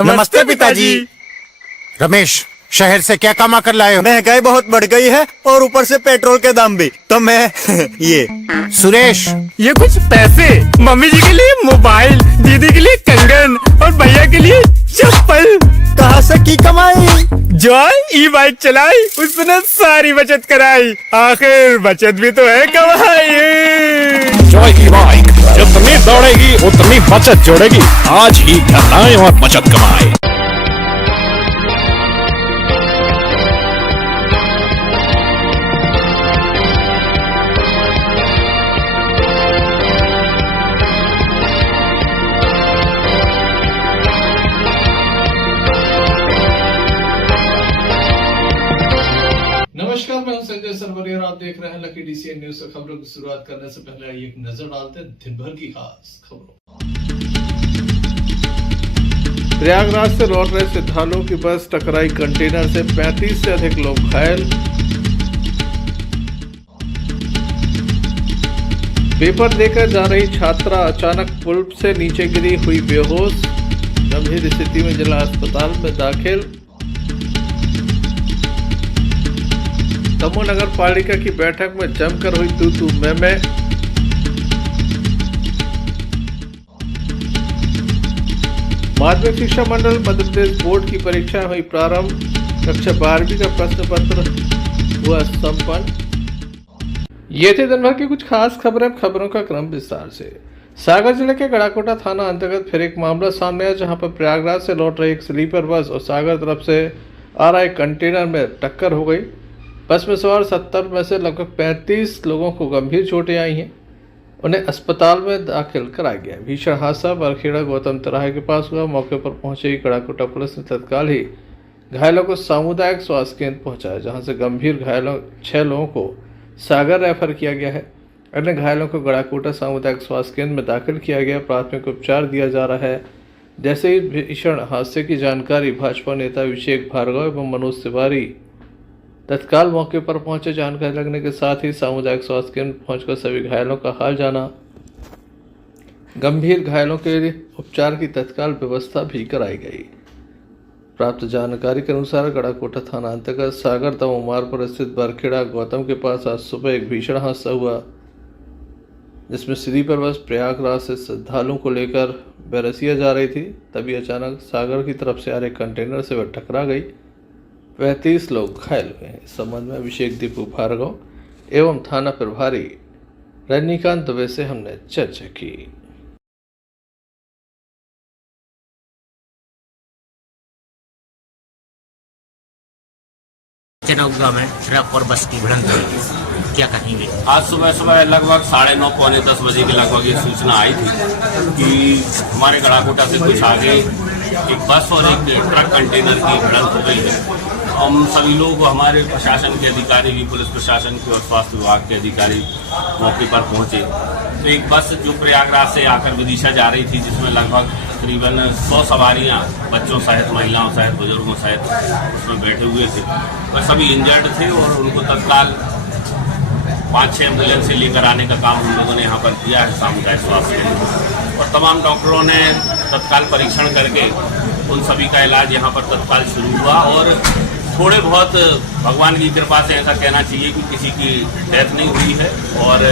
नमस्ते पिताजी। रमेश, शहर से क्या कमा कर लाए हो? महंगाई बहुत बढ़ गई है और ऊपर से पेट्रोल के दाम भी, तो मैं ये। सुरेश, ये कुछ पैसे मम्मी जी के लिए मोबाइल, दीदी के लिए कंगन और भैया के लिए चप्पल। कहाँ से की कमाई? जो ई बाइक चलाई उसने सारी बचत कराई, आखिर बचत भी तो है कमाई। जॉय की बाइक जितनी दौड़ेगी उतनी बचत जोड़ेगी। आज ही घर लाएं और बचत कमाएं। नमस्कार, मैं हूं संजय सरवरी और आप देख रहे हैं लकी डीसीएन न्यूज। खबरों की शुरुआत करने से पहले आइए एक नजर डालते हैं दिन भर की खास खबरों। प्रयागराज से लौट रहे श्रद्धालुओं की बस टकराई कंटेनर से, 35 से अधिक लोग घायल। पेपर देकर जा रही छात्रा अचानक पुल से नीचे गिरी, हुई बेहोश, गंभीर स्थिति में जिला अस्पताल में दाखिल। दमोह नगर पालिका की बैठक में जमकर हुई तू मैं। माध्यमिक शिक्षा मंडल मध्य प्रदेश बोर्ड की परीक्षा हुई प्रारंभ, कक्षा 12वीं का प्रश्न पत्र हुआ संपन्न। ये थे दिन भर की कुछ खास खबरें। खबरों का क्रम विस्तार से। सागर जिले के गड़ाकोटा थाना अंतर्गत फिर एक मामला सामने आया, जहां पर प्रयागराज से लौट रही एक स्लीपर बस और सागर तरफ से आ रहा एक कंटेनर में टक्कर हो गई। बस में सवार 70 में से लगभग 35 लोगों को गंभीर चोटें आई हैं। उन्हें अस्पताल में दाखिल कराया गया। भीषण हादसा बरखेड़ा गौतम तिराहे के पास हुआ। मौके पर पहुंची गड़ाकोटा पुलिस ने तत्काल ही घायलों को सामुदायिक स्वास्थ्य केंद्र पहुंचाया, जहां से गंभीर घायलों 6 लोगों को सागर रेफर किया गया है। अन्य घायलों को गड़ाकोटा सामुदायिक स्वास्थ्य केंद्र में दाखिल किया गया। प्राथमिक उपचार दिया जा रहा है। जैसे ही भीषण हादसे की जानकारी भाजपा नेता अभिषेक भार्गव एवं मनोज तिवारी तत्काल मौके पर पहुंचे। जानकारी लगने के साथ ही सामुदायिक स्वास्थ्य केंद्र पहुंचकर सभी घायलों का हाल जाना। गंभीर घायलों के लिए उपचार की तत्काल व्यवस्था भी कराई गई। प्राप्त जानकारी के अनुसार गड़ाकोटा थाना अंतर्गत सागर दमोह मार्ग पर स्थित बरखेड़ा गौतम के पास आज सुबह एक भीषण हादसा हुआ, जिसमें स्लीपर बस प्रयागराज से श्रद्धालुओं को लेकर बैरसिया जा रही थी। तभी अचानक सागर की तरफ से आ रहे कंटेनर से वह टकरा गई। 35 लोग घायल हुए हैं। इस संबंध में अभिषेक दीपू भार्गव एवं थाना प्रभारी रजनीकांत दुबे से हमने चर्चा की। चनौगा में ट्रक और बस की भिड़ंत हुई, क्या कहेंगे? आज सुबह लगभग 9:30 पौने 10 बजे के लगभग ये सूचना आई थी कि हमारे गड़ाकोटा से कुछ आगे एक बस और एक ट्रक कंटेनर की भिड़ंत हो गई है। हम सभी लोग, हमारे प्रशासन के अधिकारी भी, पुलिस प्रशासन के और स्वास्थ्य विभाग के अधिकारी मौके पर पहुंचे। तो एक बस जो प्रयागराज से आकर विदिशा जा रही थी, जिसमें लगभग तकरीबन 100 सवारियां, बच्चों सहित, महिलाओं सहित, बुजुर्गों सहित उसमें बैठे हुए थे। वह सभी इंजर्ड थे और उनको तत्काल 5-6 एम्बुलेंस से लेकर आने का काम हम लोगों ने यहाँ पर किया है सामुदायिक स्वास्थ्य केंद्र। और तमाम डॉक्टरों ने तत्काल परीक्षण करके उन सभी का इलाज यहाँ पर तत्काल शुरू हुआ। और थोड़े बहुत भगवान की कृपा से ऐसा कहना चाहिए कि किसी की डेथ नहीं हुई है। और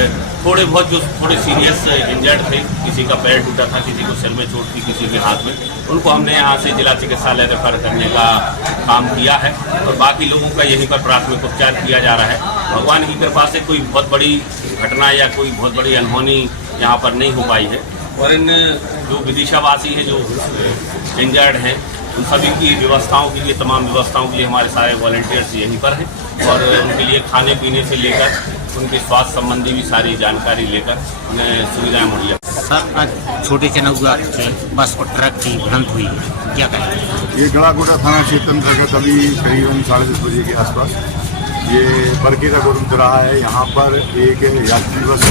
थोड़े बहुत जो थोड़े सीरियस इंजर्ड थे, किसी का पैर टूटा था, किसी को सिर में चोट थी, किसी के हाथ में, उनको हमने यहाँ से जिला चिकित्सालय रेफर करने का काम किया है। और बाकी लोगों का यहीं पर प्राथमिक उपचार किया जा रहा है। भगवान की कृपा से कोई बहुत बड़ी घटना या कोई बहुत बड़ी अनहोनी यहाँ पर नहीं हो पाई है। और इन जो विदिशावासी हैं, जो इंजर्ड हैं, उन सभी की व्यवस्थाओं के लिए, तमाम व्यवस्थाओं के लिए हमारे सारे वॉलंटियर्स यहीं पर हैं। और उनके लिए खाने पीने से लेकर उनके स्वास्थ्य संबंधी भी सारी जानकारी लेकर उन्हें सुविधाएं मुहैया। सर, आज छोटे चनौगा से बस और ट्रक की भिड़ंत हुई है, क्या कहेंगे? ये गड़ाकोटा थाना क्षेत्र अंतर्गत अभी करीबन 10:30 बजे के आसपास ये बरखेड़ा गौतम तिराहा है। यहाँ पर एक यात्री बस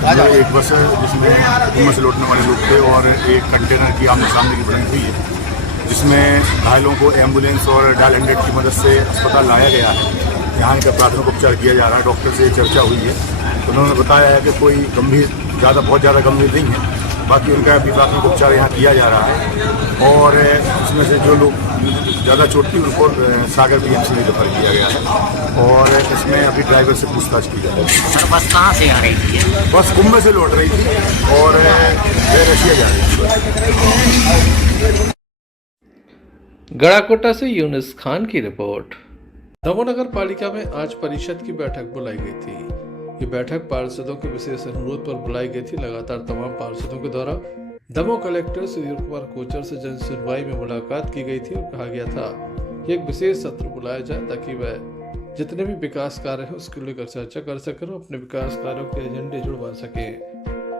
और एक बस जिसमें घूमने से लौटने वाले लोग थे और एक कंटेनर की आमने सामने की भिड़ंत हुई है, जिसमें घायलों को एम्बुलेंस और डायल 100 की मदद से अस्पताल लाया गया है। यहाँ इनका प्राथमिक उपचार किया जा रहा है। डॉक्टर से चर्चा हुई है, उन्होंने बताया है कि कोई गंभीर, बहुत ज़्यादा गंभीर नहीं है। बाकी उनका अभी प्राथमिक उपचार यहाँ किया जा रहा है और उसमें से जो लोग ज़्यादा चोट थी उनको सागर BMC में रेफर किया गया है और इसमें अभी ड्राइवर से पूछताछ की जा रही है। सर बस कहाँ से आ रही थी? बस कुंभ से लौट रही थी और रशिया जा रही थी। गड़ाकोटा से यूनुस खान की रिपोर्ट। दमोह नगर पालिका में आज परिषद की बैठक बुलाई गई थी। ये बैठक पार्षदों के विशेष अनुरोध पर बुलाई गई थी। लगातार तमाम पार्षदों के द्वारा दमोह कलेक्टर सुधीर कुमार कोचर से जन सुनवाई में मुलाकात की गई थी और कहा गया था कि एक विशेष सत्र बुलाया जाए ताकि वह जितने भी विकास कार्य है उसको लेकर चर्चा कर सकें और अपने विकास कार्यों के एजेंडे जुड़वा सकें।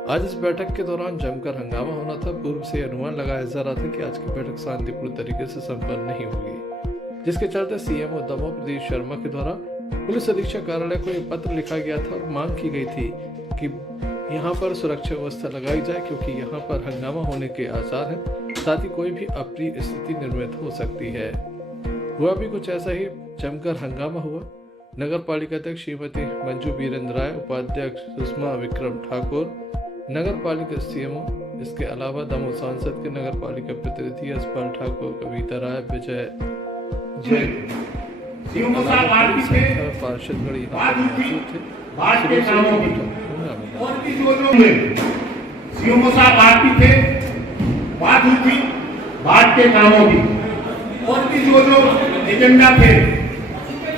आज इस बैठक के दौरान जमकर हंगामा होना था। पूर्व से अनुमान लगाया जा रहा था कि आज की बैठक शांतिपूर्ण तरीके से संपन्न नहीं होगी, जिसके चलते CMO दमोह प्रदीप शर्मा के द्वारा पुलिस अधीक्षक कार्यालय को एक पत्र लिखा गया था और मांग की गई थी कि यहाँ पर सुरक्षा व्यवस्था लगाई जाए क्योंकि यहाँ पर हंगामा होने के आसार हैं, साथ ही कोई भी अप्रिय स्थिति निर्मित हो सकती है। हुआ भी कुछ ऐसा ही, जमकर हंगामा हुआ। नगर पालिका अध्यक्ष श्रीमती मंजू बीरेंद्र राय, उपाध्यक्ष सुषमा विक्रम ठाकुर, नगर पालिका CMO, इसके अलावा दमोह सांसद के नगर पालिका प्रतिनिधि यशपाल ठाकुर, कविता राय, विजय जैन, पार्षदगण यहाँ पर मौजूद थे। सीएमओ साहब आरती थे, बात हुई थी बाढ़ के कामों की और भी जो एजेंडा थे,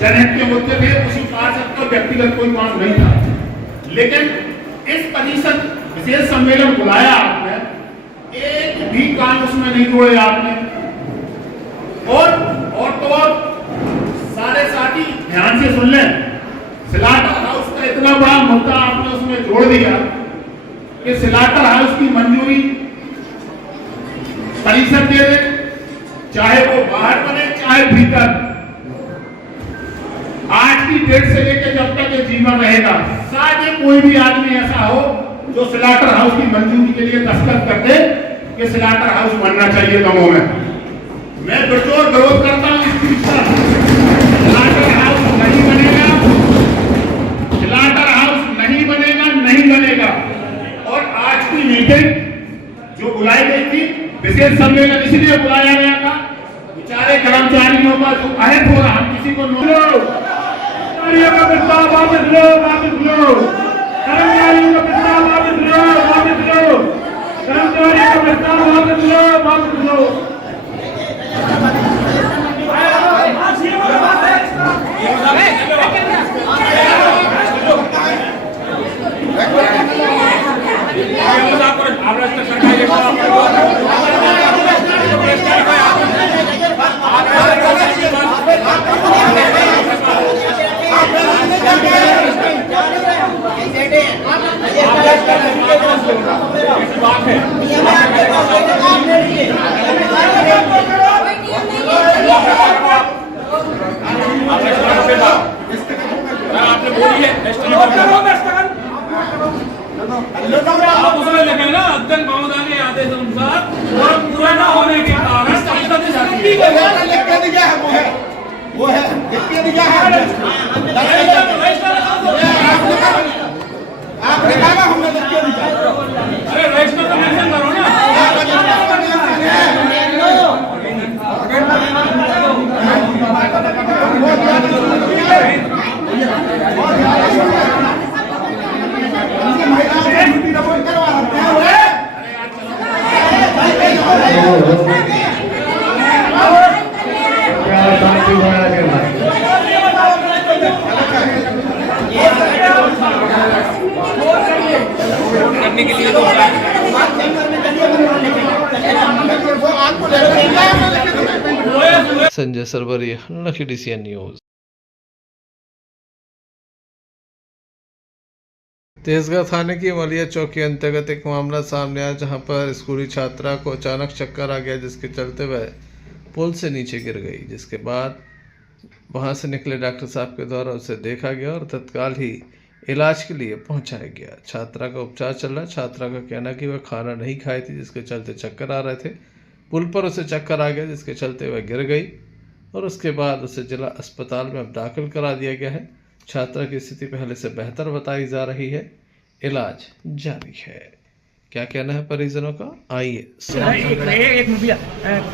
जनहित के मुद्दे थे, उसी पार्षद का व्यक्तिगत कोई मांग नहीं था। लेकिन इस परिषद विशेष सम्मेलन बुलाया आपने, एक भी काम उसमें नहीं जोड़े आपने और तो और सारे साथी ध्यान से सुन लें, स्लाटर हाउस का इतना बड़ा मुद्दा आपने उसमें जोड़ दिया कि स्लाटर हाउस की मंजूरी परिषद दे दे, चाहे वो बाहर बने चाहे भीतर। आज की डेट से लेकर जब तक ये जीवन रहेगा, शायद कोई भी आदमी ऐसा हो जो स्लाटर हाउस की मंजूरी के लिए दस्तखत कर दे कि स्लाटर हाउस बनना चाहिए दमोह में। मैं बिरजोर विरोध करता हूं इस चीज का। स्लाटर हाउस नहीं बनेगा, स्लाटर हाउस नहीं बनेगा, नहीं बनेगा। और आज की मीटिंग जो बुलाई गई थी, विशेष सम्मेलन इसलिए बुलाया गया था, बेचारे कर्मचारियों का जो अहद हो रहा, हम किसी को कर्मचारियों का प्रस्ताव वापस लो, वापस लो, कर्मचारियों का प्रस्ताव वापस लो, वापस लो, कर्मचारियों का प्रस्ताव वापस लो, वापस लो। आपने बोली है आप उसमें लिखे ना, अध्यक्ष महोदय के आदेश अनुसार और पूरा न होने के कारण वो है आपने कहा हमने अरे रजिस्टर तो मेंशन करो ना। करने के लिए संजय सरवरिया, लखी DCN न्यूज। तेजगांव थाने की मलिया चौक के अंतर्गत एक मामला सामने आया जहां पर स्कूली छात्रा को अचानक चक्कर आ गया, जिसके चलते वह पुल से नीचे गिर गई, जिसके बाद वहां से निकले डॉक्टर साहब के द्वारा उसे देखा गया और तत्काल ही इलाज के लिए पहुंचाया गया। छात्रा का उपचार चल रहा है। छात्रा का कहना कि वह खाना नहीं खाई थी, जिसके चलते चक्कर आ रहे थे। पुल पर उसे चक्कर आ गया, जिसके चलते वह गिर गई और उसके बाद उसे जिला अस्पताल में अब दाखिल करा दिया गया है। छात्रा की स्थिति पहले से बेहतर बताई जा रही है, इलाज जारी है। क्या कहना है परिजनों का, आइए एक भैया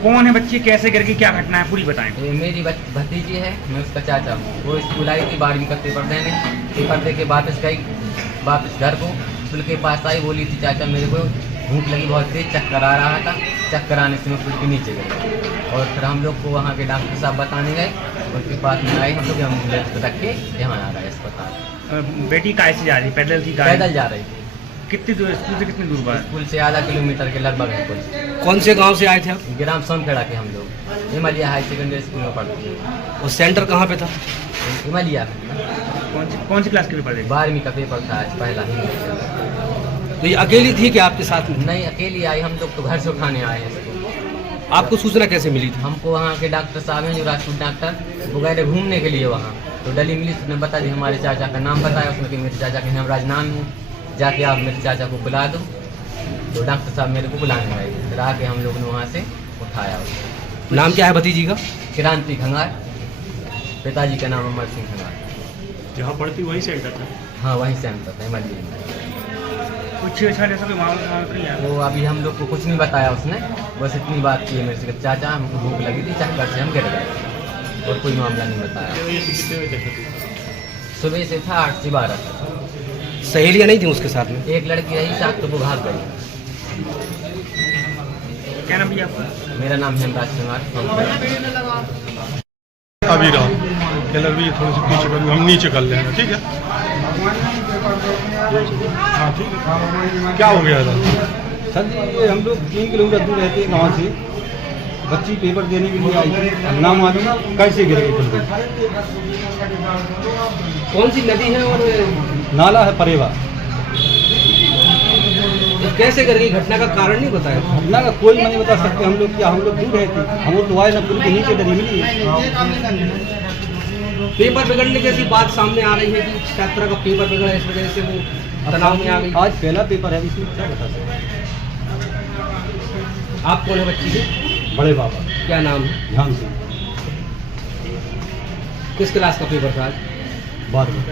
कौन है बच्ची, कैसे करके क्या घटना है पूरी बताएं। ये मेरी भतीजी है, मैं उसका चाचा हूँ। वो स्कूल आई थी 12वीं का पेपर देने, पेपर दे के वापस गई, वापस घर को पुल के पास आई, बोली थी चाचा मेरे को भूख लगी बहुत तेज, चक्कर आ रहा था, चक्कर आने से मैं पुल के नीचे गई। और फिर हम लोग को वहाँ के डॉक्टर साहब बताने गए, उनके पास में आए हम लोग, एम्बुलेंस रख के यहाँ आ गए अस्पताल। बेटी कैसे जा रही, पैदल थी? पैदल जा रही थी। कितनी दूर, स्कूल से कितनी दूर पर? स्कूल से आधा किलोमीटर के लगभग है कुछ। कौन से गांव से आए थे आप? ग्राम सोमखेड़ा के हम लोग, हिमालय हाई सेकेंडरी स्कूल में पढ़ते हैं। और सेंटर कहाँ पे था? हिमालय। कौन सी क्लास के पेपर थे? 12वीं का पेपर था आज, पहला ही। तो ये अकेली थी कि आपके साथ में? नहीं, अकेली आई, हम लोग तो घर से उठाने आए हैं। आपको सूचना कैसे मिली थी? हमको वहाँ के डॉक्टर साहब हैं जो राजपूत डॉक्टर, वो गए थे घूमने के लिए वहाँ, तो डली मिली, उसने बता दी हमारे चाचा का नाम बताया उसने कि मेरे चाचा का हेमराज नाम है, जाके आप मेरे चाचा को बुला दो। तो डॉक्टर साहब मेरे को बुलाने गए, फिर आके हम लोग ने वहाँ से उठाया उसको। नाम क्या है भतीजी का? क्रांति खंगार, पिताजी का नाम अमर सिंह खंगार। जहाँ पढ़ती वही सेंटर था? हाँ वहीं सेंटर था, हिमालय। कुछ ऐसा कोई मामला नहीं है? वो अभी हम लोग को कुछ नहीं बताया उसने, बस इतनी बात की है मेरे से, चाचा हमको भूख लगी थी, चक्कर से हम गिर गए, और कोई मामला नहीं बताया। सुबह से था 8 से 12 तक। सहेलियाँ नहीं थी उसके साथ में? एक लड़की रही साथ, तो वो भाग गई। क्या नाम भैया आपका? मेरा नाम हेमराज कुमार। अभी रहा कलर भी थोड़ी सी पीछे कर, हम नीचे कर लेंगे, ठीक है? हाँ ठीक है। क्या हो गया था सर जी? ये हम लोग 3 किलोमीटर दूर रहते हैं गाँव से, बच्ची पेपर देने के लिए आई थी, नाम मालूम कैसे गिर गई पुल पे। कौन सी नदी है? और नाला है परेवा। कैसे गिर गई? घटना का कारण नहीं बताया? घटना का कोई नहीं बता सकते हम लोग, क्या हम लोग दूर रहते, हम लोग तो आए ना पुल के नीचे डरी मिली। पेपर बिगड़ने जैसी बात सामने आ रही है कि छात्रा का पेपर बिगड़ा, इस वजह से वो तनाव में आ गई। आज पहला पेपर है, इसमें क्या बता सकते? आप कौन है बच्ची के? बड़े पापा। क्या नाम है? ध्यान सिंह। किस क्लास का पेपर था आज? 12वीं।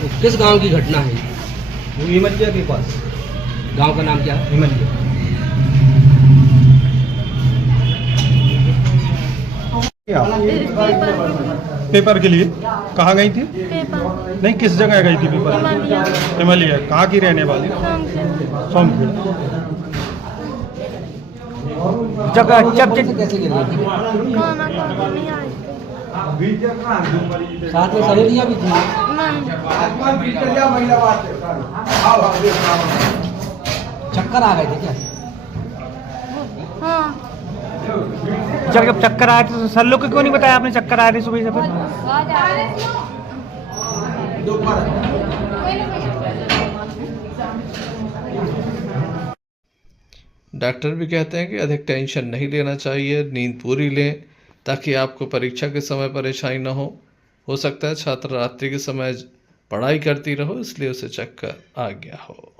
तो किस गांव की घटना है? वो हिमलिया के पास। गांव का नाम क्या है? हिमलिया। पेपर के लिए कहाँ गई थी? नहीं, किस जगह गई थी पेपर? हिमालय। कहाँ की रहने वाली? सोमखेड़ा। जगह कैसे गिर गई? साथ में सहेलियाँ भी थी? चक्कर आ गए थे क्या? जब चक्कर आए थे तो सर लोग को क्यों नहीं बताया आपने चक्कर आए थे सुबह से? फिर डॉक्टर भी कहते हैं कि अधिक टेंशन नहीं लेना चाहिए, नींद पूरी लें ताकि आपको परीक्षा के समय परेशानी न हो सकता है छात्र रात्रि के समय पढ़ाई करती रहो, इसलिए उसे चक्कर आ गया हो।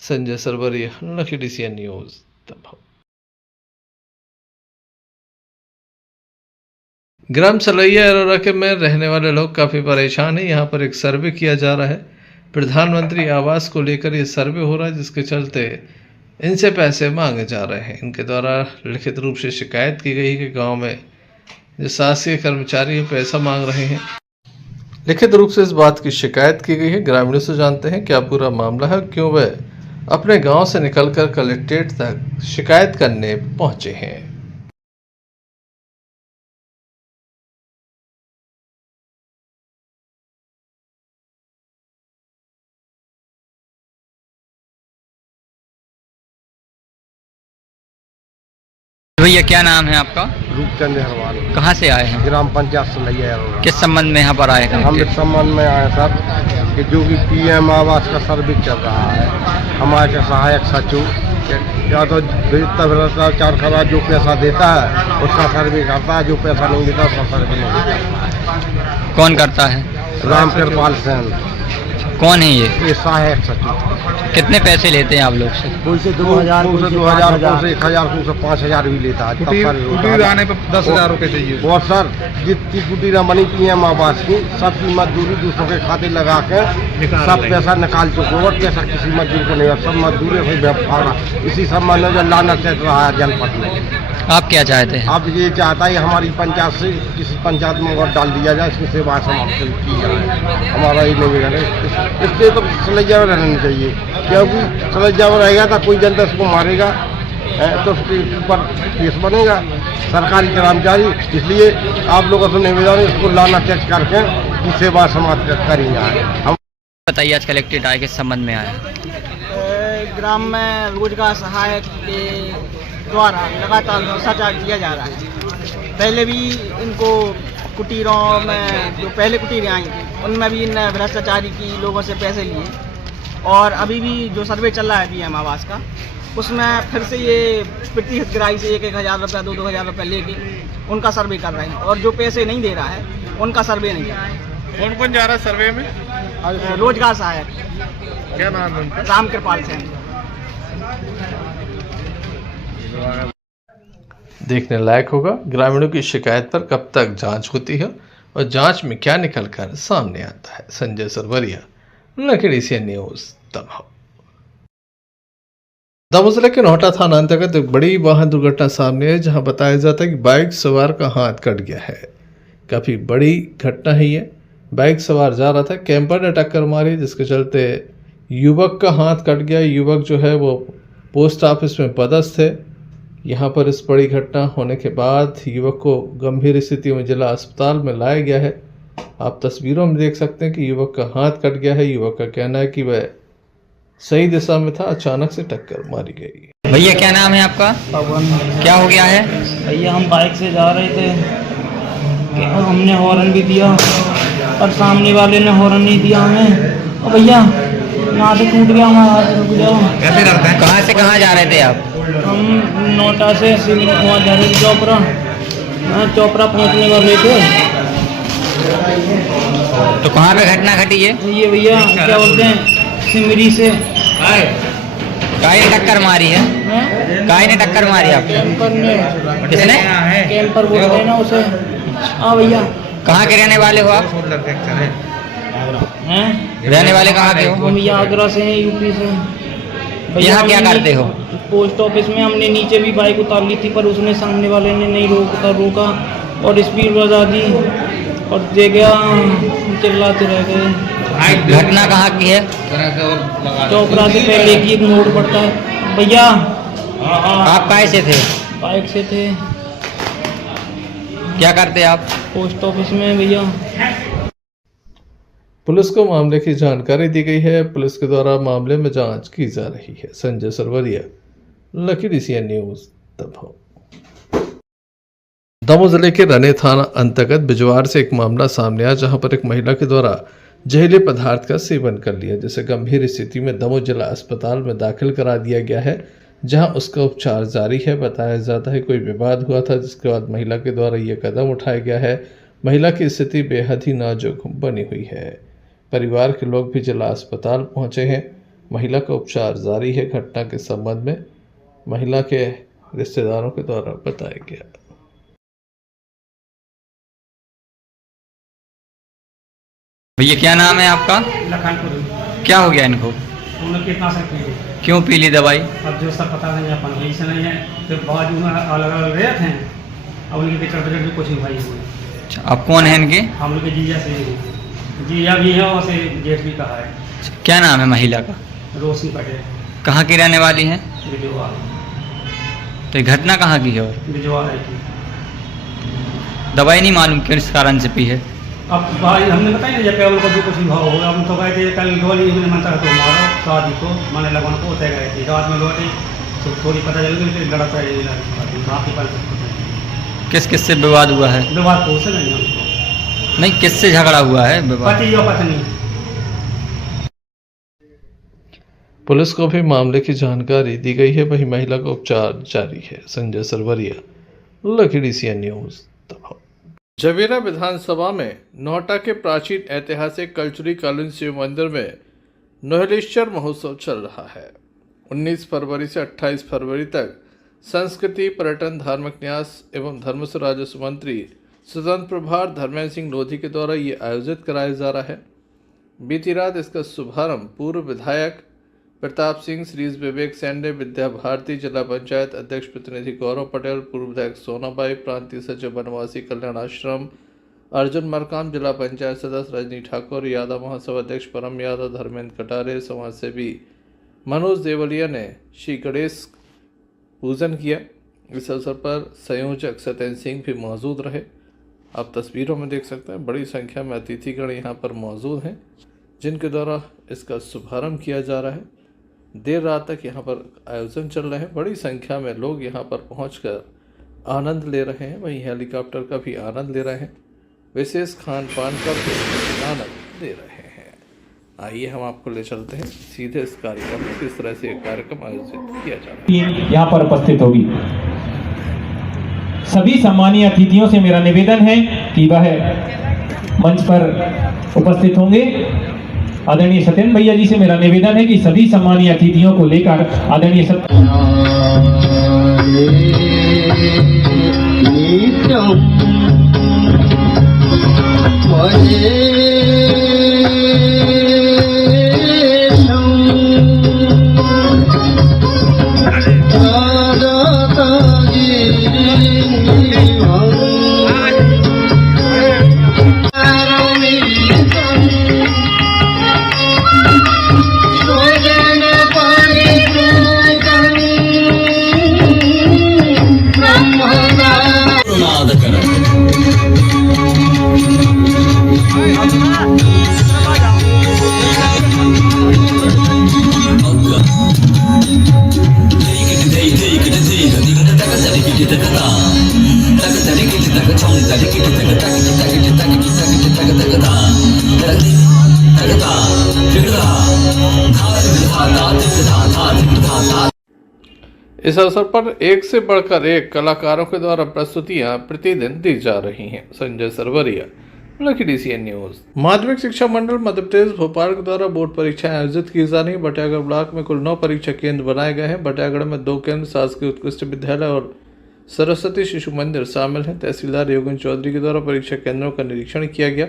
Sanjay Sarwaria, lucky DCN news, Damoh. ग्राम सलैया अरोरा के में रहने वाले लोग काफ़ी परेशान हैं। यहाँ पर एक सर्वे किया जा रहा है, प्रधानमंत्री आवास को लेकर ये सर्वे हो रहा है, जिसके चलते इनसे पैसे मांगे जा रहे हैं। इनके द्वारा लिखित रूप से शिकायत की गई कि गांव में जो शासकीय कर्मचारी पैसा मांग रहे हैं। लिखित रूप से इस बात की शिकायत की गई है। ग्रामीणों से जानते हैं क्या पूरा मामला है, क्यों वह अपने गांव से निकलकर कलेक्ट्रेट तक शिकायत करने पहुंचे हैं। भैया क्या नाम है आपका? रूपचंद हरवाल। कहाँ से आए हैं? ग्राम पंचायत सलैया अरोरा। किस संबंध में यहाँ पर आए हैं? हम इस संबंध में आए सर कि जो कि PM आवास का सर्वे चल रहा है, हमारे सहायक सचिव या तो भ्रष्टाचार करा, जो पैसा देता है उसका सर्वे करता है, जो पैसा नहीं देता उसका सर्वे नहीं करता। कौन करता है? राम कृपाल सेन। कौन है ये सहायक सचिव। कितने पैसे लेते हैं आप लोग से? कोई से 2000, कोई से 2000, कोई से 1000, कोई से 5000 भी लेता है। कुटीर आने पर 10,000 रुपये चाहिए। और सर जितनी कुटीर बनी PM आवास की सबकी मजदूरी दूसरों के खाते लगा के सब पैसा निकाल चुके और पैसा किसी मजदूर को नहीं, सब मजदूर इसी संबंध में जो लानत चल रहा है जनपद में। आप क्या चाहते हैं? अब ये चाहता है हमारी पंचायत से किसी पंचायत में और डाल दिया जाए, इसकी सेवा समाप्त की जाए। हमारा ये निवेदन है, इसलिए तो सलैया में रहना चाहिए, क्योंकि सलैया में रहेगा तो कोई जनता इसको मारेगा तो उसके ऊपर केस बनेगा सरकारी कर्मचारी। इसलिए आप लोगों से निवेदन है इसको लाना चेक करके की सेवा समाप्त करी जाए। हम बताइए आज कलेक्ट्रेट आए किस संबंध में आए? ग्राम में रोजगार सहायक के द्वारा लगातार भ्रष्टाचार किया जा रहा है। पहले भी इनको कुटीरों में जो पहले कुटीरें आई थी उनमें भी इन भ्रष्टाचारी की लोगों से पैसे लिए और अभी भी जो सर्वे चल रहा है PM आवास का उसमें फिर से ये प्रति हितग्राही से 1,000 रुपया 2,000 रुपया लेके उनका सर्वे कर रहे हैं और जो पैसे नहीं दे रहा है उनका सर्वे नहीं कर रहा है। कौन कौन जा रहा है सर्वे में? रोजगार सहायक। क्या नाम है उनका? राम कृपाल सेन। देखने लायक होगा ग्रामीणों की शिकायत पर कब तक जांच होती है और जांच में क्या निकलकर सामने आता है। संजय सरवरिया, लखीडी सी न्यूज, दमोह। दमोह जिले के नोहटा थाना अंतर्गत एक बड़ी वाहन दुर्घटना सामने है, जहां बताया जाता है कि बाइक सवार का हाथ कट गया है। काफी बड़ी घटना है ये। बाइक सवार जा रहा था, कैंपर ने टक्कर मारी जिसके चलते युवक का हाथ कट गया। युवक जो है वो पोस्ट ऑफिस में पदस्थ है। यहाँ पर इस बड़ी घटना होने के बाद युवक को गंभीर स्थिति में जिला अस्पताल में लाया गया है। आप तस्वीरों में देख सकते हैं कि युवक का हाथ कट गया है। युवक का कहना है कि वह सही दिशा में था, अचानक से टक्कर मारी गई। भैया क्या नाम है आपका? पवन। क्या हो गया है? भैया हम बाइक से जा रहे थे, हमने हॉर्न भी दिया और सामने वाले ने हॉर्न नहीं दिया हमें। और भैया यहाँ से टूट गया हमारा हाथ, रुक जाओ। कैसे करते हैं? कहाँ से कहाँ जा रहे थे आप? हम नोटा से सिविल वहाँ जा रहे थे चोपड़ा। चोपड़ा पहुँचने वाले थे। तो कहाँ पे घटना घटी है? ये भैया क्या बोलते हैं सिमरी से। काय ने टक्कर मारी है? काय ने टक्कर मारी आप? कैंपर ने। किसने? कैंपर बोलते हैं ना उसे। हाँ भैया। कहाँ के रहने वाले हो आप? रहने वाले कहाँ के हो? हम यहाँ आगरा से हैं, UP से। यहाँ क्या करते हो? पोस्ट ऑफिस में। हमने नीचे भी बाइक उतार ली थी पर उसने सामने वाले ने नहीं रोका और स्पीड बढ़ा दी और दे गया, चिल्लाते रह गए। घटना कहाँ की है? चोपड़ा से पहले की एक मोड़ पड़ता है। भैया आप काय से थे? बाइक से थे। क्या करते आप? पोस्ट ऑफिस में भैया। पुलिस को मामले की जानकारी दी गई है। पुलिस के द्वारा मामले में जांच की जा रही है। संजय सरवरिया, लखीडी सी न्यूज, दमोह। दमोह जिले के रने थाना अंतर्गत बिजवार से एक मामला सामने आया, जहां पर एक महिला के द्वारा जहरीले पदार्थ का सेवन कर लिया, जिसे गंभीर स्थिति में दमोह जिला अस्पताल में दाखिल करा दिया गया है, जहां उसका उपचार जारी है। बताया जाता है कोई विवाद हुआ था, जिसके बाद महिला के द्वारा यह कदम उठाया गया है। महिला की स्थिति बेहद ही नाजुक बनी हुई है। परिवार के लोग भी जिला अस्पताल पहुंचे हैं। महिला का उपचार जारी है। घटना के संबंध में महिला के रिश्तेदारों के द्वारा बताया गया। भैया क्या नाम है आपका? लखनपुर। क्या हो गया इनको? उन्होंने कीटनाशक पी ली। क्यों पी ली दवाई? अब जो सब पता नहीं अपन वही से नहीं है, फिर बाजू में अलग अलग रहे थे। अब उनकी टिकट भी कुछ नहीं भाई हुई। अच्छा, आप कौन है इनके? हम लोग के जीजा से, जीजा भी है और से जेठ भी कहा है। क्या नाम है महिला का? रोशनी पटेल। कहाँ की रहने वाली है? बिजवा। तो ये घटना कहाँ की है? और बिजवा है की। दवाई नहीं मालूम किस कारण से पी है? अब भाई हमने बताया जब केवल को भी कुछ भाव होगा। हम तो गए थे कल गोली में मंत्र तो मारो शादी को माने लगन को होते गए थे। रात में लौटे तो थोड़ी पता चल गई फिर लड़त रही। किस किस से विवाद हुआ है? विवाद तो उसे नहीं हमको नहीं, किससे झगड़ा हुआ है? विवाद पति और पत्नी। पुलिस को भी मामले की जानकारी दी गई है। वहीं महिला का उपचार जारी है। संजय सरवरिया, लखीडी सी न्यूज, दमोह। जवेरा विधानसभा में नोहटा के प्राचीन ऐतिहासिक कल्चुरी कॉलोनी शिव मंदिर में नोहलेश्वर महोत्सव चल रहा है। 19 फरवरी से 28 फरवरी तक संस्कृति, पर्यटन, धार्मिक न्यास एवं धर्मस्व राजस्व मंत्री स्वतंत्र प्रभार धर्मेंद्र सिंह लोधी के द्वारा ये आयोजित कराया जा रहा है। बीती रात इसका शुभारंभ पूर्व विधायक प्रताप सिंह, श्री विवेक सैंडे, विद्या भारती, जिला पंचायत अध्यक्ष प्रतिनिधि गौरव पटेल, पूर्व विधायक सोनाबाई, प्रांतीय सचिव वनवासी कल्याण आश्रम अर्जुन मरकाम, जिला पंचायत सदस्य रजनी ठाकुर, यादव महासभा अध्यक्ष परम यादव, धर्मेंद्र कटारे, समाजसेवी मनोज देवलिया ने श्री गणेश पूजन किया। इस अवसर पर संयोजक सत्येंद्र सिंह भी मौजूद रहे। आप तस्वीरों में देख सकते हैं बड़ी संख्या में अतिथिगण यहाँ पर मौजूद हैं, जिनके द्वारा इसका शुभारंभ किया जा रहा है। देर रात तक यहाँ पर आयोजन चल रहे हैं। बड़ी संख्या में लोग यहाँ पर पहुंचकर आनंद ले रहे हैं, वहीं हेलीकॉप्टर का भी आनंद ले रहे हैं, विशेष खान पान का भी आनंद ले रहे हैं। आइए हम आपको ले चलते हैं सीधे इस कार्यक्रम में, किस तरह से कार्यक्रम आयोजित किया जा रहा है। यहाँ पर उपस्थित होगी। सभी सम्मानीय अतिथियों से मेरा निवेदन है कि वह मंच पर उपस्थित होंगे। आदरणीय सत्येंद्र भैया जी से मेरा निवेदन है कि सभी सम्मानीय अतिथियों को लेकर आदरणीय इस अवसर पर एक से बढ़कर एक कलाकारों के द्वारा प्रस्तुतियां प्रतिदिन दी जा रही हैं। Sanjay Sarwaria, lucky DCN news. माध्यमिक शिक्षा मंडल मध्य प्रदेश भोपाल के द्वारा बोर्ड परीक्षाएं आयोजित की जा रही है। बटियागढ़ ब्लॉक में कुल 9 परीक्षा केंद्र बनाए गए हैं। बटियागढ़ में 2 केंद्र शासकीय उत्कृष्ट विद्यालय और सरस्वती शिशु मंदिर शामिल हैं। तहसीलदार योगेंद्र चौधरी के द्वारा परीक्षा केंद्रों का निरीक्षण किया गया।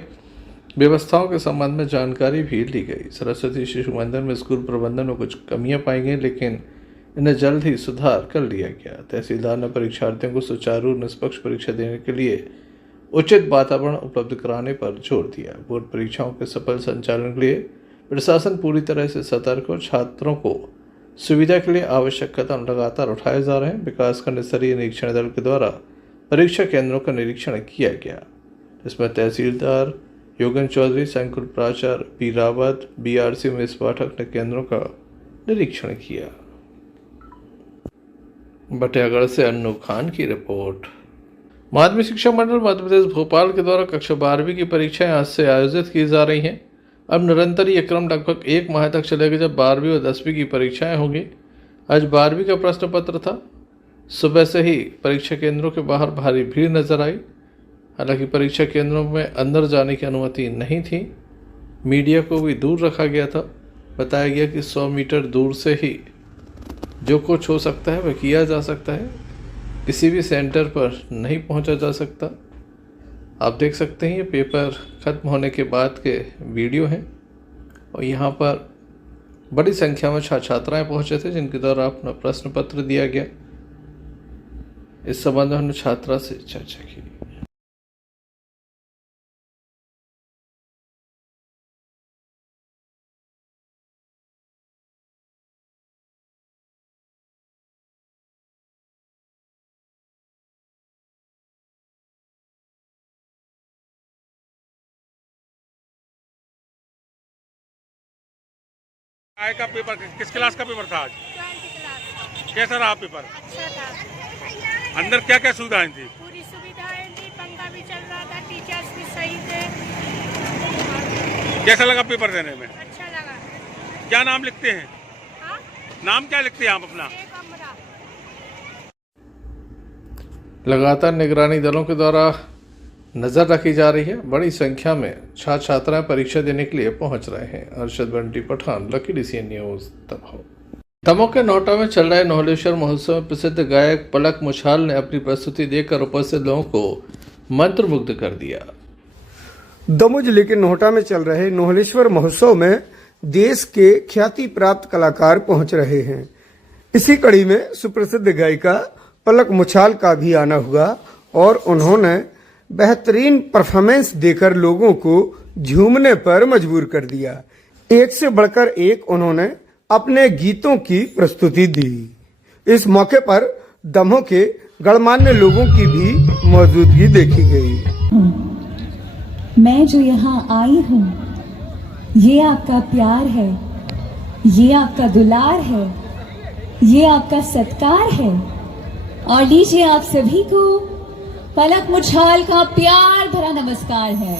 व्यवस्थाओं के संबंध में जानकारी भी ली गई। सरस्वती शिशु मंदिर में स्कूल प्रबंधन में कुछ कमियां पाई गई, लेकिन इन्हें जल्द ही सुधार कर लिया गया। तहसीलदार ने परीक्षार्थियों को सुचारू निष्पक्ष परीक्षा देने के लिए उचित वातावरण उपलब्ध कराने पर जोर दिया। बोर्ड परीक्षाओं के सफल संचालन के लिए प्रशासन पूरी तरह से सतर्क और छात्रों को सुविधा के लिए आवश्यक कदम लगातार उठाए जा रहे हैं। विकासखंड स्तरीय निरीक्षण दल के द्वारा परीक्षा केंद्रों का निरीक्षण किया गया, जिसमें तहसीलदार योगेंद्र चौधरी, संकुल प्राचार्य पी रावत, BRC उमेश पाठक ने केंद्रों का निरीक्षण किया। बटियागढ़ से अन्नू खान की रिपोर्ट। माध्यमिक शिक्षा मंडल मध्य प्रदेश भोपाल के द्वारा कक्षा 12वीं की परीक्षाएं आज से आयोजित की जा रही हैं। अब निरंतर ये क्रम लगभग 1 माह तक चलेगा, जब 12वीं और 10वीं की परीक्षाएं होंगी। आज 12वीं का प्रश्न पत्र था। सुबह से ही परीक्षा केंद्रों के बाहर भारी भीड़ नजर आई। हालांकि परीक्षा केंद्रों में अंदर जाने की अनुमति नहीं थी। मीडिया को भी दूर रखा गया था। बताया गया कि 100 मीटर दूर से ही जो कुछ हो सकता है वह किया जा सकता है। किसी भी सेंटर पर नहीं पहुंचा जा सकता। आप देख सकते हैं ये पेपर ख़त्म होने के बाद के वीडियो हैं और यहाँ पर बड़ी संख्या में छात्राएं पहुंचे थे, जिनके द्वारा अपना प्रश्न पत्र दिया गया। इस संबंध में हमने छात्रा से चर्चा की। आय का पेपर, किस क्लास का पेपर था आज? 12th class. कैसा रहा पेपर? अच्छा था। अंदर क्या क्या सुविधाएं थी? पूरी सुविधाएं थी, पंखा भी चल रहा था, टीचर्स भी सही थे। कैसा लगा पेपर देने में? अच्छा लगा। क्या नाम लिखते हैं? हाँ? नाम क्या लिखते हैं आप अपना? लगातार निगरानी दलों के द्वारा नजर रखी जा रही है। बड़ी संख्या में छात्र छात्राएं परीक्षा देने के लिए पहुंच रहे हैं। Arshad Bunty Pathan, lucky DCN news, Damoh. Damoh के नोहटा में चल रहे नोहलेश्वर महोत्सव में प्रसिद्ध गायक पलक मुछाल ने अपनी प्रस्तुति देकर उपस्थित लोगों को मंत्रमुग्ध कर दिया। दमोह जिले के नोहटा में चल रहे नोहलेश्वर महोत्सव में देश के ख्याति प्राप्त कलाकार पहुंच रहे हैं। इसी कड़ी में सुप्रसिद्ध गायिका पलक मुछाल का भी आना हुआ और उन्होंने बेहतरीन परफॉर्मेंस देकर लोगों को झूमने पर मजबूर कर दिया। एक से बढ़कर एक उन्होंने अपने गीतों की प्रस्तुति दी। इस मौके पर दमोह के गणमान्य लोगों की भी मौजूदगी देखी गई। मैं जो यहाँ आई हूँ, ये आपका प्यार है, ये आपका दुलार है, ये आपका सत्कार है। और लीजिए आप सभी को पलक मुछाल का प्यार भरा नमस्कार है।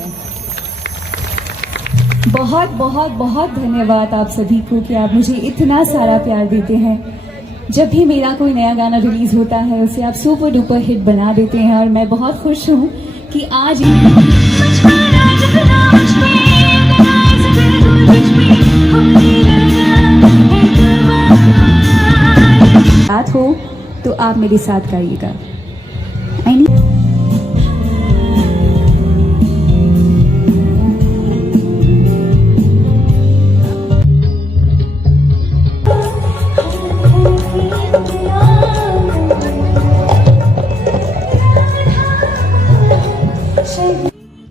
बहुत बहुत बहुत धन्यवाद आप सभी को कि आप मुझे इतना सारा प्यार देते हैं। जब भी मेरा कोई नया गाना रिलीज होता है उसे आप सुपर डुपर हिट बना देते हैं और मैं बहुत खुश हूँ कि आज बात हो तो आप मेरे साथ गाइएगा।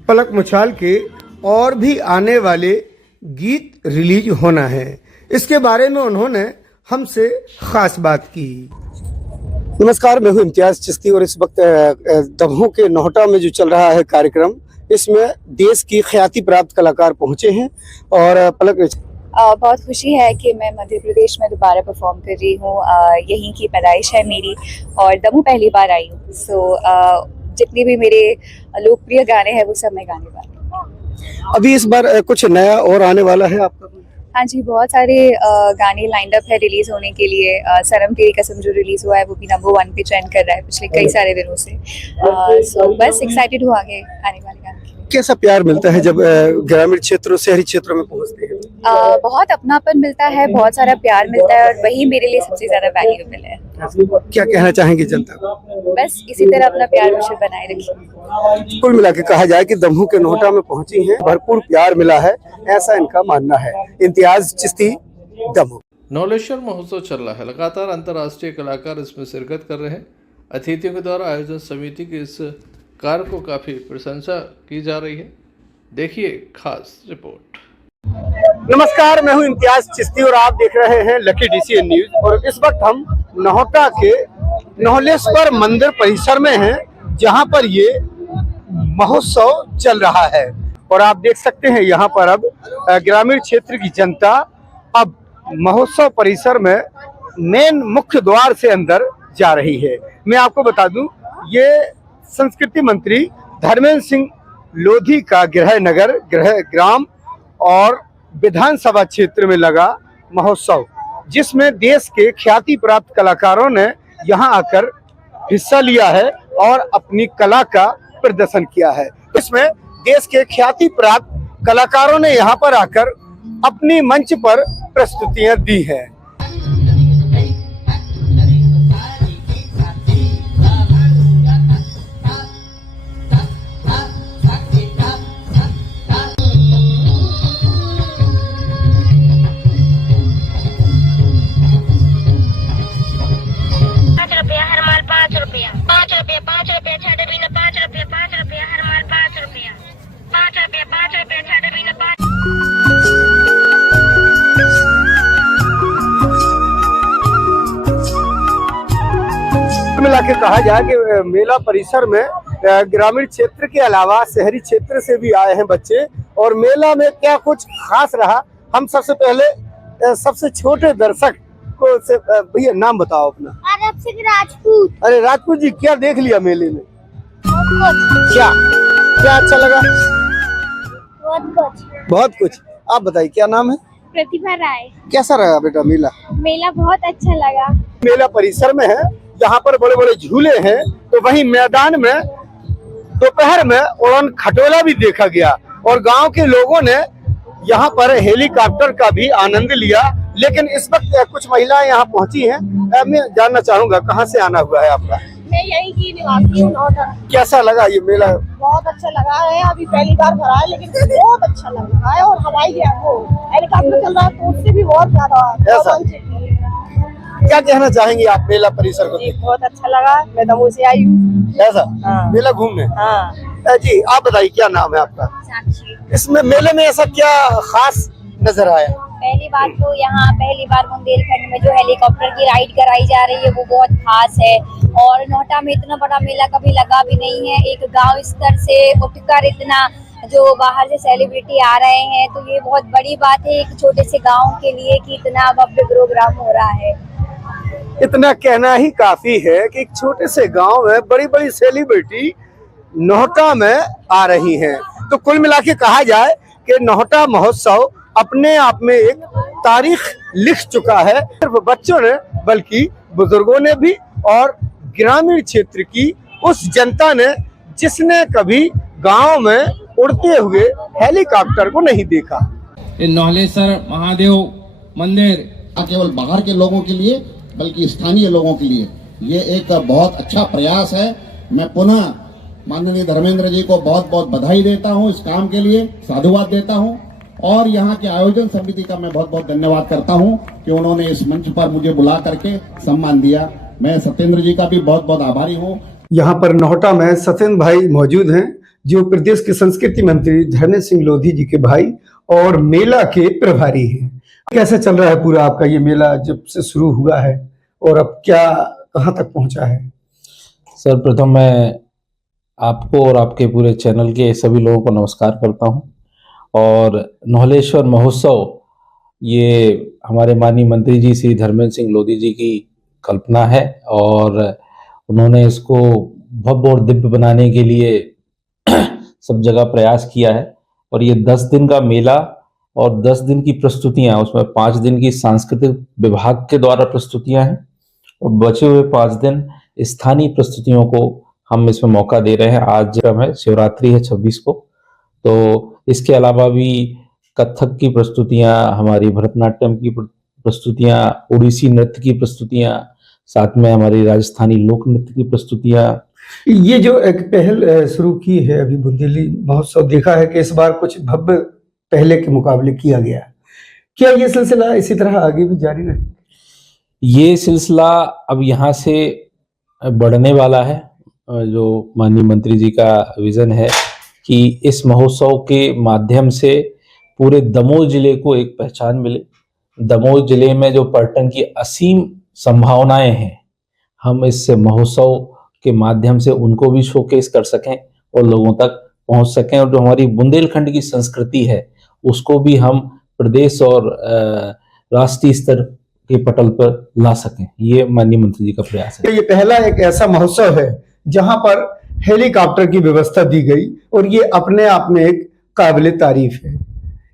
पलक मुछाल के और भी आने वाले गीत रिलीज होना है, इसके बारे में उन्होंने हमसे खास बात की। नमस्कार, मैं हूं इम्तियाज चिश्ती और इस वक्त दमोह के नोहटा में जो चल रहा है कार्यक्रम, इसमें देश की ख्याति प्राप्त कलाकार पहुंचे हैं और पलक बहुत खुशी है कि मैं मध्य प्रदेश में दोबारा परफॉर्म कर रही हूँ। यहीं की पैदाइश है मेरी और दमोह पहली बार आई हूँ। जितने भी मेरे लोकप्रिय गाने हैं वो सब मैं गाने वाली हूँ। अभी इस बार कुछ नया और आने वाला है आपका? हाँ जी, बहुत सारे गाने लाइंड अप है रिलीज होने के लिए। सरम तेरी कसम जो रिलीज हुआ है वो भी नंबर 1 पे ट्रेंड कर रहा है पिछले कई सारे दिनों से। बस एक्साइटेड हूँ आगे आने वाले गाने के लिए। कैसा प्यार मिलता है जब ग्रामीण क्षेत्रों शहरी क्षेत्रों में पहुंचते हैं? बहुत अपनापन मिलता है, बहुत सारा प्यार मिलता है और वही मेरे लिए सबसे ज्यादा वैल्यूएबल है। क्या कहना चाहेंगे जनता को? बस इसी तरह अपना प्यार मुझे बनाए रखिए। कुल मिला के कहा जाए कि दमोह के नोहटा में पहुंची हैं, भरपूर प्यार मिला है, ऐसा इनका मानना है। इम्तियाज चिश्ती, दमोह। नोहलेश्वर महोत्सव चल रहा है, लगातार अंतर्राष्ट्रीय कलाकार इसमें शिरकत कर रहे हैं। अतिथियों के द्वारा आयोजन समिति की इस कार्य को काफी प्रशंसा की जा रही है। देखिए खास रिपोर्ट। नमस्कार, मैं हूं इम्तियाज चिश्ती और आप देख रहे हैं लकी DCN न्यूज। और इस वक्त हम नोहटा के नोहलेश्वर मंदिर परिसर में हैं, जहां पर ये महोत्सव चल रहा है। और आप देख सकते हैं यहाँ पर अब ग्रामीण क्षेत्र की जनता अब महोत्सव परिसर में मेन मुख्य द्वार से अंदर जा रही है। मैं आपको बता दूं, ये संस्कृति मंत्री धर्मेंद्र सिंह लोधी का गृह ग्राम और विधानसभा क्षेत्र में लगा महोत्सव, जिसमें देश के ख्याति प्राप्त कलाकारों ने यहां आकर हिस्सा लिया है और अपनी कला का प्रदर्शन किया है। इसमें देश के ख्याति प्राप्त कलाकारों ने यहां पर आकर अपनी मंच पर प्रस्तुतियां दी हैं। मिला के कहा जाए कि मेला परिसर में ग्रामीण क्षेत्र के अलावा शहरी क्षेत्र से भी आए हैं बच्चे। और मेला में क्या कुछ खास रहा, हम सबसे पहले सबसे छोटे दर्शक को से भैया नाम बताओ अपना। आरब सिंह राजपूत। अरे राजपूत जी, क्या देख लिया मेले में? क्या क्या अच्छा लगा? बहुत कुछ। आप बताइए क्या नाम है? प्रतिभा राय। कैसा रहा बेटा मेला? मेला बहुत अच्छा लगा। मेला परिसर में है, यहाँ पर बड़े बड़े झूले हैं, तो वहीं मैदान में दोपहर में उड़न खटोला भी देखा गया और गांव के लोगों ने यहाँ पर हेलीकॉप्टर का भी आनंद लिया। लेकिन इस वक्त कुछ महिलाएं यहाँ पहुंची हैं। मैं जानना चाहूंगा कहाँ से आना हुआ है आपका? मैं यहीं की निवासी हूँ, नौटा। कैसा लगा ये मेला? बहुत अच्छा लगा है, अभी पहली बार भरा है लेकिन बहुत अच्छा लग रहा है। और हवाई हेलीकॉप्टर चल रहा है तो उससे भी बहुत ज्यादा। क्या कहना चाहेंगे आप मेला परिसर को? बहुत अच्छा लगा, मैं दमोह से आई हूँ। ऐसा? मेला घूमने? हाँ। जी आप बताइए क्या नाम है आपका? इसमें मेले में ऐसा क्या खास नजर आया? पहली बात तो यहाँ पहली बार बुंदेलखंड में जो हेलीकॉप्टर की राइड कराई जा रही है वो बहुत खास है। और नोहटा में इतना बड़ा मेला कभी लगा भी नहीं है। एक गांव स्तर से उठकर इतना जो बाहर से सेलिब्रिटी आ रहे हैं तो ये बहुत बड़ी बात है एक छोटे से गांव के लिए कि इतना भव्य प्रोग्राम हो रहा है। इतना कहना ही काफी है कि एक छोटे से गांव में बड़ी बड़ी सेलिब्रिटी नोहटा में आ रही हैं। तो कुल मिला के कहा जाए कि नोहटा महोत्सव अपने आप में एक तारीख लिख चुका है। सिर्फ बच्चों ने बल्कि बुजुर्गों ने भी और ग्रामीण क्षेत्र की उस जनता ने जिसने कभी गांव में उड़ते हुए हेलीकॉप्टर को नहीं देखा। नौलेश्वर महादेव मंदिर केवल बाहर के लोगों के लिए बल्कि स्थानीय लोगों के लिए ये एक बहुत अच्छा प्रयास है। मैं पुनः माननीय धर्मेंद्र जी को बहुत बहुत बधाई देता हूं इस काम के लिए, साधुवाद देता हूं और यहाँ के आयोजन समिति का मैं बहुत बहुत धन्यवाद करता हूं कि उन्होंने इस मंच पर मुझे बुला करके सम्मान दिया। मैं सत्येंद्र जी का भी बहुत बहुत आभारी हूं। यहाँ पर नोहटा में सत्येंद्र भाई मौजूद हैं जो प्रदेश के संस्कृति मंत्री धर्मेंद्र सिंह लोधी जी के भाई और मेला के प्रभारी हैं। कैसे चल रहा है पूरा आपका ये मेला जब से शुरू हुआ है और अब क्या कहाँ तक पहुँचा है? सर प्रथम मैं आपको और आपके पूरे चैनल के सभी लोगों को नमस्कार करता हूं। और नौलेश्वर महोत्सव ये हमारे माननीय मंत्री जी श्री धर्मेंद्र सिंह लोधी जी की कल्पना है और उन्होंने इसको भव्य और दिव्य बनाने के लिए सब जगह प्रयास किया है। और ये 10 दिन का मेला और 10 दिन की प्रस्तुतियां, उसमें 5 दिन की सांस्कृतिक विभाग के द्वारा प्रस्तुतियां हैं और बचे हुए 5 दिन स्थानीय प्रस्तुतियों को हम इसमें मौका दे रहे हैं। आज है शिवरात्रि है 26 को, तो इसके अलावा भी कथक की प्रस्तुतियां, हमारी भरतनाट्यम की प्रस्तुतियां, उड़ीसी नृत्य की प्रस्तुतियां, साथ में हमारी राजस्थानी लोक नृत्य की प्रस्तुतियां। ये जो एक पहल शुरू की है अभी बुंदेली महोत्सव, देखा है कि इस बार कुछ भव्य पहले के मुकाबले किया गया। क्या ये सिलसिला इसी तरह आगे भी जारी रहे? ये सिलसिला अब यहाँ से बढ़ने वाला है। जो माननीय मंत्री जी का विजन है कि इस महोत्सव के माध्यम से पूरे दमोह जिले को एक पहचान मिले। दमोह जिले में जो पर्यटन की असीम संभावनाएं हैं, हम इस महोत्सव के माध्यम से उनको भी शोकेस कर सकें और लोगों तक पहुंच सकें। और जो हमारी बुंदेलखंड की संस्कृति है उसको भी हम प्रदेश और राष्ट्रीय स्तर के पटल पर ला सकें, ये माननीय मंत्री जी का प्रयास है। ये पहला एक ऐसा महोत्सव है जहां पर हेलीकॉप्टर की व्यवस्था दी गई और ये अपने आप में एक काबिले तारीफ है।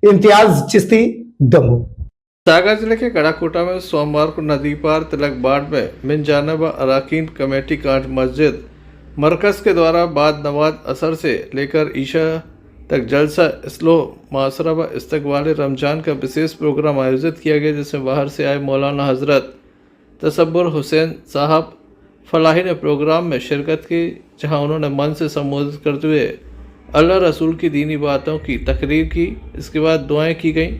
इम्तियाज चिश्ती, दमोह। सागर जिले के कड़ाकोटा में सोमवार को नदी पार तिलक बाट में मिन जानब अराकीन कमेटी कांट मस्जिद मरकज के द्वारा बाद नमाज असर से लेकर ईशा तक जलसा इस्लो मासरा व इस्तकबाल रमजान का विशेष प्रोग्राम आयोजित किया गया, जिसमें बाहर से आए मौलाना हजरत तसब्बुर हुसैन साहब फलाही ने प्रोग्राम में शिरकत की, जहां उन्होंने मन से संबोधित करते हुए अल्लाह रसूल की दीनी बातों की तकरीर की। इसके बाद दुआएं की गईं,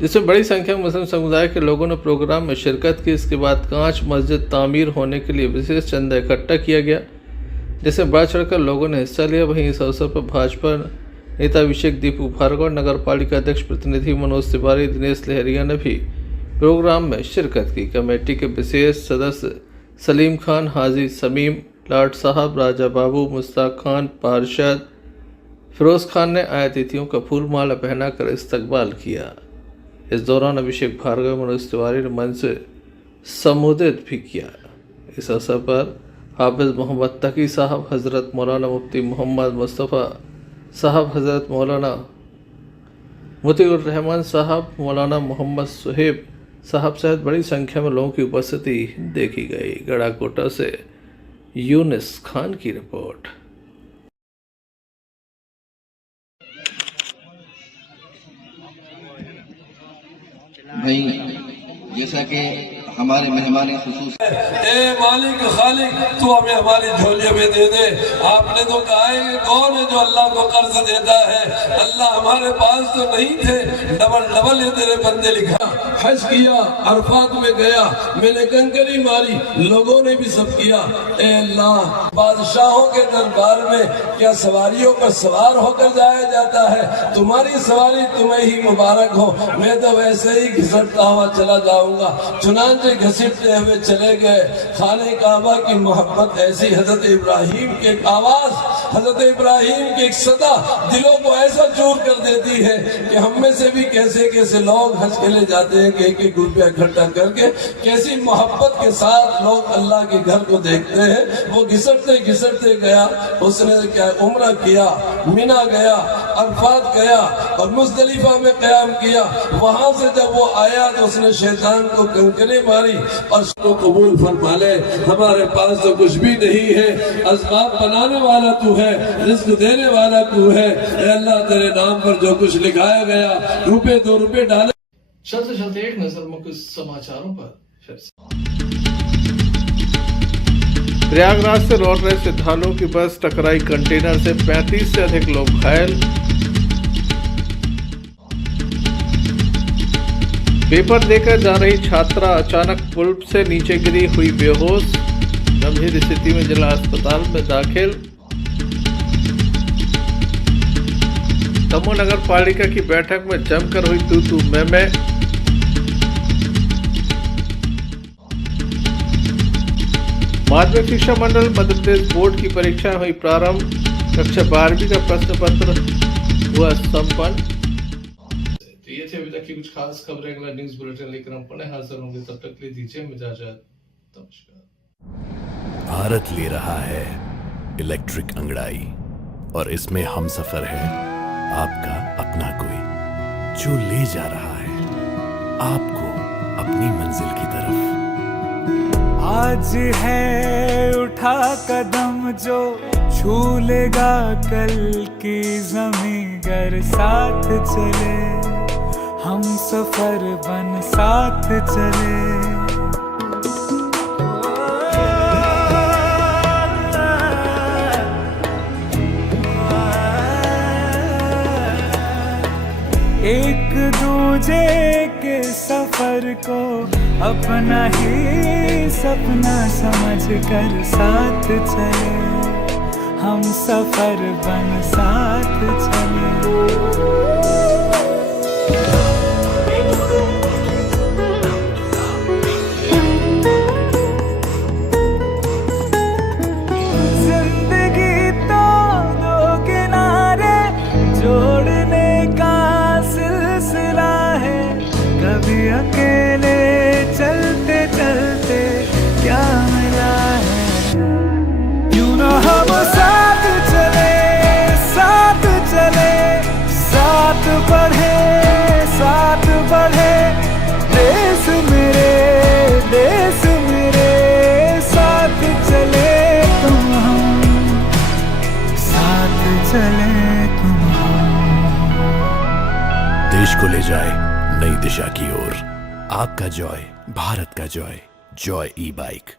जिसमें बड़ी संख्या में मुस्लिम समुदाय के लोगों ने प्रोग्राम में शिरकत की। इसके बाद कांच मस्जिद तामीर होने के लिए विशेष चंदा इकट्ठा किया गया, जिसमें बढ़ चढ़कर लोगों ने हिस्सा लिया। वहीं इस अवसर पर भाजपा नेता अभिषेक दीपू भार्गव, नगर पालिका अध्यक्ष प्रतिनिधि मनोज तिवारी, दिनेश लहरिया ने भी प्रोग्राम में शिरकत की। कमेटी के विशेष सदस्य सलीम खान, हाजी समीम, लाट साहब, राजा बाबू, मुश्ताक खान, पारशद, फिरोज खान ने आए अतिथियों का फूल माला पहनाकर इस्तकबाल किया। इस दौरान अभिषेक भार्गव, मनोज तिवारी ने मंच से संबोधित भी किया। इस अवसर पर हाफिज मोहम्मद तकी साहब, हज़रत मौलाना मुफ्ती मोहम्मद मुस्तफ़ा साहब, हज़रत मौलाना मुतीउर रहमान साहब, मौलाना मोहम्मद सुहेब साहब सहित बड़ी संख्या में लोगों की उपस्थिति देखी गई। गड़ाकोटा से यूनिस खान की रिपोर्ट। भाई जैसा कि हमारे मेहमान खुसूस ए मालिक खालिक तू हमें हमारी झोलियों में दे दे। आपने तो कहा है कि कौन है जो अल्लाह को कर्ज देता है। अल्लाह हमारे पास तो नहीं थे, डबल डबल ये तेरे बंदे लिखा। हज किया, अरफात में गया, मैंने कंकरी मारी, लोगों ने भी सब किया। ए अल्लाह, बादशाहों के दरबार में क्या सवारियों पर सवार होकर जाया जाता है? तुम्हारी सवारी तुम्हें ही मुबारक हो। मैं तो वैसे ही घिसटता हुआ चला जाऊंगा। चुनांचे घसीटते हुए चले गए। खाने काबा की मोहब्बत ऐसी, हजरत इब्राहिम की एक आवाज, हजरत इब्राहिम की एक सदा दिलों को ऐसा चूर कर देती है कि हम में से भी कैसे कैसे लोग हज के लिए जाते हैं कि एक एक रुपया इकट्ठा करके कैसी मोहब्बत के साथ लोग अल्लाह के घर को देखते हैं। वो घिसटते घिसटते गया, उसने क्या उम्रा किया, मिना गया, अरफात गया और मुजदलिफा में क़याम किया। वहां से जब वो आया तो उसने शैतान को कंकरे मारी और उसको कबूल फरमा ले। हमारे पास तो कुछ भी नहीं है, असबाब बनाने वाला तू है, रिस्क देने वाला तू है। अल्लाह तेरे नाम पर जो कुछ लिखाया गया, रुपए 2 रुपए डाले। चलते चलते एक नजर मुख्य समाचारों पर फिर से। प्रयागराज से लौट रहे श्रद्धालुओं की बस टकराई कंटेनर से, 35 से अधिक लोग घायल। पेपर देकर जा रही छात्रा अचानक पुल से नीचे गिरी, हुई बेहोश, गंभीर स्थिति में जिला अस्पताल में दाखिल। दमोह नगर पालिका की बैठक में जमकर हुई तू मैं। माध्यमिक शिक्षा मंडल मध्य प्रदेश बोर्ड की परीक्षा हुई प्रारंभ, कक्षा 12वीं का प्रश्न पत्र हुआ संपन्न। ये थे अभी तक की कुछ खास खबरें। अगला न्यूज बुलेटिन लेकर हम पुनः हाजिर होंगे, तब तक के लिए दीजिए इजाजत। नमस्कार। भारत ले रहा है इलेक्ट्रिक अंगड़ाई और इसमें हम सफर है आपका अपना कोई, जो ले जा रहा है आपको अपनी मंजिल की तरफ। आज है उठा कदम जो छू लेगा कल की ज़मीं, गर साथ चले हम सफर बन साथ चले। एक दूजे के सफर को अपना ही सपना समझ कर साथ चले, हम सफर बन साथ चले। जिंदगी तो दो किनारे जोड़ने का सिलसिला है, कभी अकेले चलते चलते क्या मिला है। यूं ना हम साथ चले साथ चले, साथ बढ़े देश मेरे साथ चले तुम हम, साथ चले तुम हम। देश को ले जाए नई दिशा की ओर, आपका जॉय, भारत का जॉय, जॉय ई बाइक।